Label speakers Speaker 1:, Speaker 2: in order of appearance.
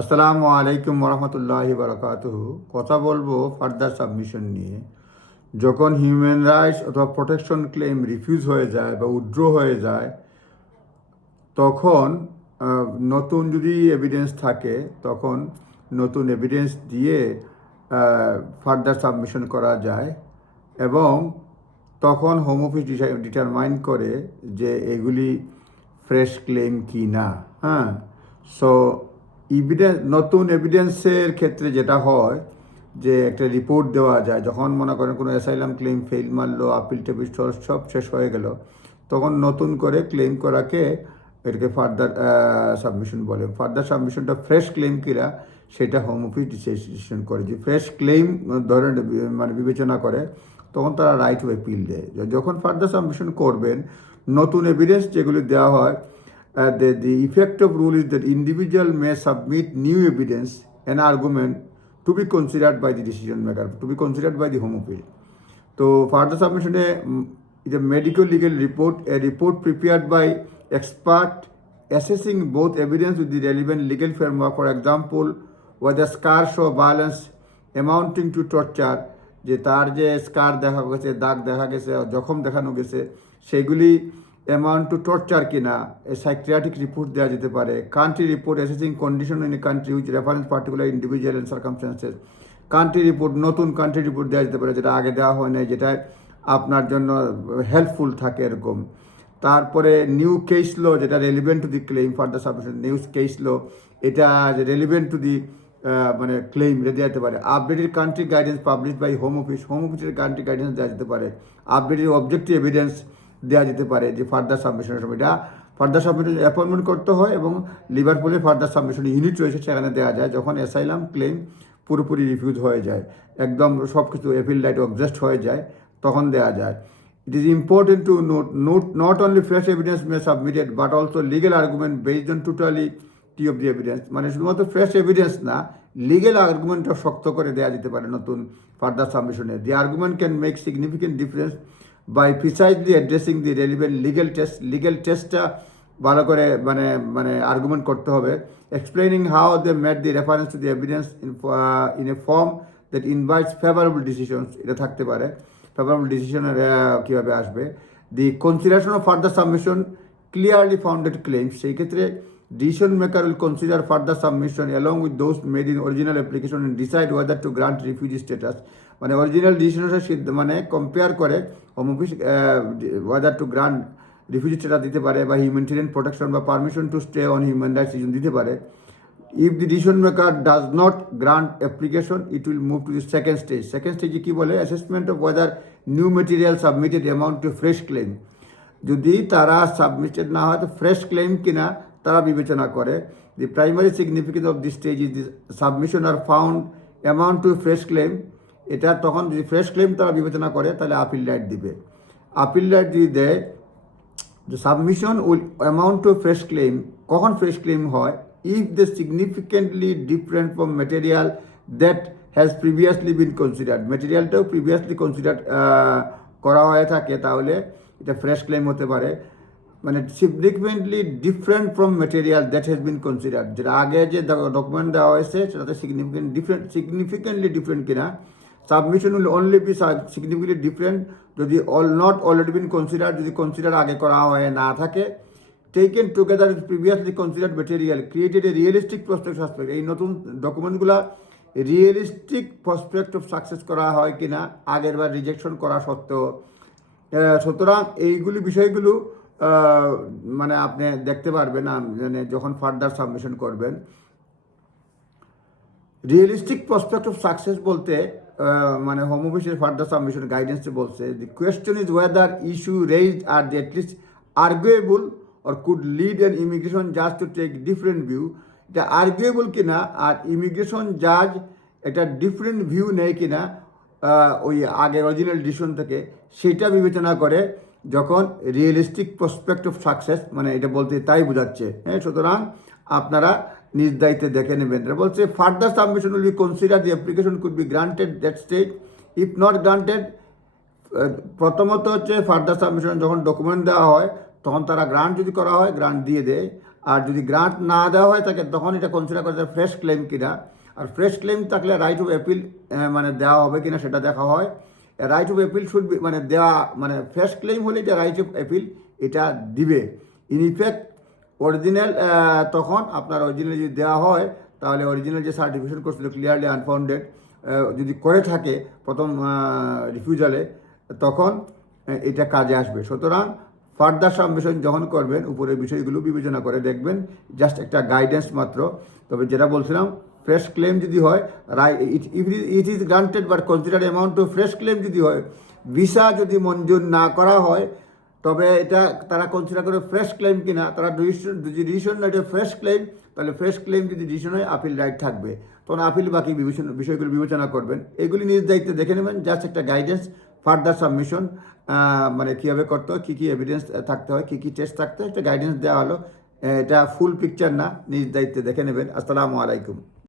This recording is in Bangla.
Speaker 1: আসসালামু আলাইকুম রহমতুল্লাহি বারকাতুহু। কথা বলব ফার্দার সাবমিশন নিয়ে। যখন হিউম্যান রাইটস অথবা প্রোটেকশন ক্লেম রিফিউজ হয়ে যায় বা উড্র হয়ে যায়, তখন নতুন যদি এভিডেন্স থাকে, তখন নতুন এভিডেন্স দিয়ে ফার্দার সাবমিশন করা যায় এবং তখন হোম অফিস ডিটারমাইন করে যে এগুলি ফ্রেশ ক্লেম কি না হ্যাঁ? সো ইভিডেন্স নতুন এভিডেন্সের ক্ষেত্রে যেটা হয়, যে একটা রিপোর্ট দেওয়া যায়, যখন মনে করেন কোনো অ্যাসাইলাম ক্লেম ফেল মারলো আপিল টেপিল সব শেষ হয়ে গেল, তখন নতুন করে ক্লেম করাকে এটাকে ফার্দার সাবমিশন বলে। ফার্দার সাবমিশনটা ফ্রেশ ক্লেম কিরা, সেটা হোম অফিস ডিসিশন করে। যে ফ্রেশ ক্লেম ধরে মানে বিবেচনা করে, তখন তারা রাইট টু অ্যাপিল দেয়। যখন ফার্দার সাবমিশন করবেন, নতুন এভিডেন্স যেগুলি দেওয়া হয় uh, the, the effect of rule is that individual may submit new evidence and argument to be considered by the decision maker, to be considered by the home office. So further submission mm, is a medical legal report, a report prepared by expert assessing both evidence with the relevant legal framework. For example, whether scars or violence amounting to torture, যে তার যে স্কার দেখা গেছে দাগ দেখা গেছে জখম দেখানো গেছে সেগুলি অ্যামাউন্ট টু টর্চার কিনা এ সাইক্রিয়াটিক রিপোর্ট দেওয়া যেতে পারে। Country report assessing condition in country which reference particular individual and circumstances country report নতুন কান্ট্রি রিপোর্ট দেওয়া যেতে পারে, যেটা আগে দেওয়া হয় না যেটা আপনার জন্য হেল্পফুল থাকে এরকম। তারপরে নিউ কেস ল যেটা relevant to the claim for the submission news case law এটা রেলিভেন্ট টু দি মানে ক্লেম দেওয়া যেতে পারে। Updated country guidance publish by home office home অফিসের কান্ট্রি গাইডেন্স দেওয়া যেতে পারে। আপডেটেড অবজেক্টিভ এভিডেন্স দেওয়া যেতে পারে যে ফার্দার সাবমিশনের সময় এটা ফার্দার সাবমিশন অ্যাপয়েন্টমেন্ট করতে হয় এবং লিভারপুলে ফার্দার সাবমিশন ইউনিট রয়েছে, সেখানে দেওয়া যায়। যখন অ্যাসাইলাম ক্লেম পুরোপুরি রিফিউজ হয়ে যায়, একদম সব কিছু এপিল লাইট অবজেস্ট হয়ে যায়, তখন দেওয়া যায়। It is important to note note not only fresh evidence may submitted but also legal argument based on totally T of the evidence মানে শুধুমাত্র ফ্রেশ এভিডেন্স না লিগেল আর্গুমেন্টটা শক্ত করে দেওয়া যেতে পারে নতুন further সাবমিশনে the argument can make significant difference by precisely addressing the relevant legal test legal টেস্টটা ভালো করে মানে মানে আর্গুমেন্ট করতে হবে explaining how they made the reference to the evidence in in a form that invites favourable decisions এটা থাকতে পারে। ফেভারেবল ডিসিশনের কীভাবে আসবে? The consideration of further submission clearly founded claim সেই ক্ষেত্রে decision maker will consider further submission along with those made in original application and decide whether to grant refugee status মানে অরিজিনাল ডিসিশনের মানে কম্পেয়ার করে home office whether to grant refugee status দিতে পারে বা হিউম্যানিটেরিয়ান প্রোটেকশন বা permission to stay on human rights দিতে পারে। If the decision maker does not grant application it will move to the second stage second স্টেজে কী বলে? Assessment of whether new material submitted amount to fresh claim যদি তারা সাবমিটেড না হয়, তো ফ্রেশ ক্লেম কিনা তারা বিবেচনা করে the primary significance of the stage is the submission are found amount to fresh claim এটা তখন যদি ফ্রেশ ক্লেম তারা বিবেচনা করে, তাহলে আপিল রাইট দিবে। আপিল রাইট যদি দেয় submission will amount to a fresh claim. কখন ফ্রেশ ক্লেম হয়? If the significantly different from material that has previously been considered মেটেরিয়ালটাও previously consider করা হয়ে থাকে, তাহলে এটা ফ্রেশ ক্লেম হতে পারে। মানে significantly different from material that has been consider যেটা আগে যে ডকুমেন্ট দেওয়া হয়েছে, সেটাতে সিগনিফিকেন্ট ডিফারেন্ট সিগনিফিকেন্টলি ডিফারেন্ট কিনা submission will only be significantly different যদি all not already been consider যদি কনসিডার আগে করা হয় না থাকে taken together with previously considered material created a realistic prospect suspect এই নতুন ডকুমেন্টগুলা রিয়েলিস্টিক প্রসপেক্ট অফ সাকসেস করা হয় কিনা, আগের বার রিজেকশন করা সত্ত্বেও। সুতরাং এইগুলি বিষয়গুলো মানে আপনি দেখতে পারবেন মানে যখন ফার্দার সাবমিশন করবেন। রিয়েলিস্টিক প্রসপেক্ট অফ সাকসেস বলতে মানে হোম অফিসের ফার্দার সাবমিশন গাইডেন্সে বলছে the question is whether issue raised are the at least arguable or could lead an immigration জাজ টু টেক ডিফারেন্ট ভিউ এটা আর্গুয়েবল কিনা আর ইমিগ্রেশন জাজ একটা ডিফারেন্ট ভিউ নেয় কিনা ওই আগের অরিজিনাল ডিসিশন থেকে, সেটা বিবেচনা করে যখন রিয়েলিস্টিক প্রসপেক্ট অফ সাকসেস মানে এটা বলতে তাই বোঝাচ্ছে হ্যাঁ সুতরাং আপনারা নিজ দায়িত্বে দেখে নেবেন। এটা বলছে further submission will be consider the application could be granted that state if not granted প্রথমত হচ্ছে ফার্দার সাবমিশন যখন ডকুমেন্ট দেওয়া হয়, তখন তারা গ্রান্ট যদি করা হয় গ্রান্ট দিয়ে দেয়। আর যদি গ্রান্ট না দেওয়া হয়, তাকে তখন এটা কনসিডার করা যায় ফ্রেশ ক্লেম কিনা। আর ফ্রেশ ক্লেম থাকলে রাইট অফ অ্যাপিল মানে দেওয়া হবে কিনা সেটা দেখা হয়। Right of appeal should be মানে দেওয়া মানে ফ্রেশ ক্লেম হলে যে রাইট অফ অ্যাপিল এটা দিবে। ইন ইফেক্ট অরিজিনাল তখন আপনার অরিজিনাল যদি দেওয়া হয়, তাহলে অরিজিনাল যে সার্টিফিকেশন করছিল ক্লিয়ারলি আনফাউন্ডেড যদি করে থাকে প্রথম রিফিউজালে তখন এটা কাজে আসবে। সুতরাং ফার্দার সাবমিশন যখন করবেন, উপরের বিষয়গুলো বিবেচনা করে দেখবেন জাস্ট একটা গাইডেন্স মাত্র। তবে যেটা বলছিলাম ফ্রেশ ক্লেম যদি হয় it is granted but consider amount to fresh claim যদি হয় ভিসা যদি মঞ্জুর না করা হয়, তবে এটা তারা কনসিডার করে ফ্রেশ ক্লেম কিনা, তারা ডিসিশন না, এটা ফ্রেশ ক্লেম তাহলে ফ্রেশ ক্লেম যদি ডিসিশন হয় আপিল রাইট থাকবে। তখন আপিল বাকি বিবেচনা, বিষয়গুলো বিবেচনা করবেন। এগুলি নিজ দায়িত্বে দেখে নেবেন জাস্ট একটা গাইডেন্স ফার্দার সাবমিশন মানে কীভাবে করতে হয়, কী কী এভিডেন্স থাকতে হয়, কী কী টেস্ট থাকতে হয়, একটা গাইডেন্স দেওয়া হলো। এটা ফুল পিকচার না, নিজ দায়িত্বে দেখে নেবেন। আসসালামু আলাইকুম।